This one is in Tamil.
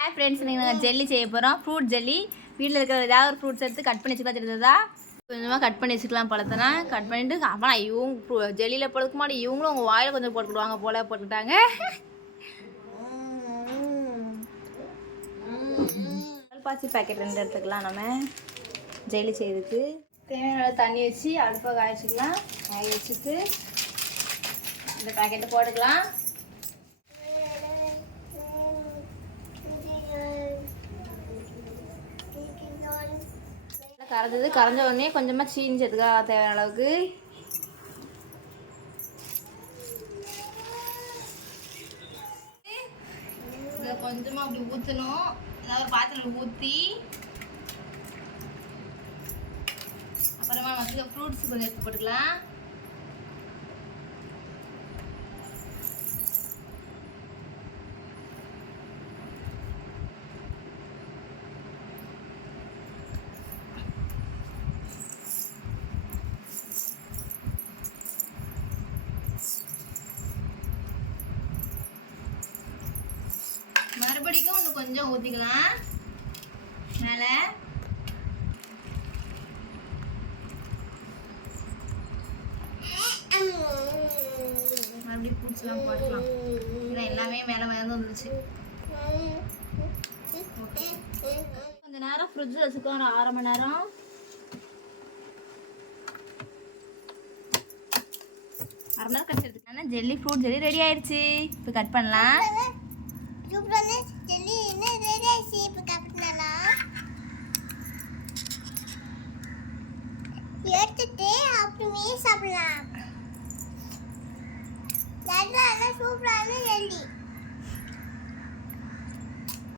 ஹாய் ஃப்ரெண்ட்ஸ், நீங்கள் நாங்கள் ஜெல்லி செய்ய போகிறோம். Fruit jelly. வீட்டில் இருக்கிற ஏதாவது ஒரு ஃப்ரூட்ஸ் எடுத்து கட் பண்ணி வச்சுக்கலாம். தெரிஞ்சதா கொஞ்சமாக கட் பண்ணி வச்சுக்கலாம். பழத்தனா கட் பண்ணிவிட்டு ஆனால் இவங்க ஜெல்லியில் பழுக்க மாட்டே இவங்களும் உங்கள் வாயில் கொஞ்சம் போட்டுக்கிடுவாங்க போல் போட்டுக்கிட்டாங்க. பாசி பேக்கெட் 2 எடுத்துக்கலாம். நம்ம ஜெல்லி செய்யறதுக்கு தேவையான தண்ணி வச்சு அடுப்பை காய வச்சுக்கலாம். காய வச்சுட்டு இந்த பேக்கெட்டை போட்டுக்கலாம். கரைஞ்சது கரைஞ்ச உடனே கொஞ்சமாக சீனி சேர்த்துக்கலாம் தேவையான அளவுக்கு. இதை கொஞ்சமாக அப்படி ஊற்றணும். ஏதாவது ஒரு பாத்திரம் ஊற்றி அப்புறமா வந்து ஃப்ரூட்ஸ் கொஞ்சம் எடுத்து போட்டுக்கலாம். மறுபடியும் இன்னும் கொஞ்சம் ஊற்றிக்கலாம் மேலே. மறுபடியும் ஃப்ரூட்ஸ்லாம் போட்டுக்கலாம். ஏன்னா எல்லாமே மேலே மேலே வந்துச்சு. கொஞ்சம் நேரம் ஃப்ரிட்ஜில் வச்சுக்கோ. ஒரு 1/2 மணி நேரம். அரை மணி நேரம் கழிச்சு எடுத்துக்கலாம். ஜெல்லி ஃப்ரூட் ஜெல்லி ரெடி ஆயிடுச்சு. இப்போ கட் பண்ணலாம்.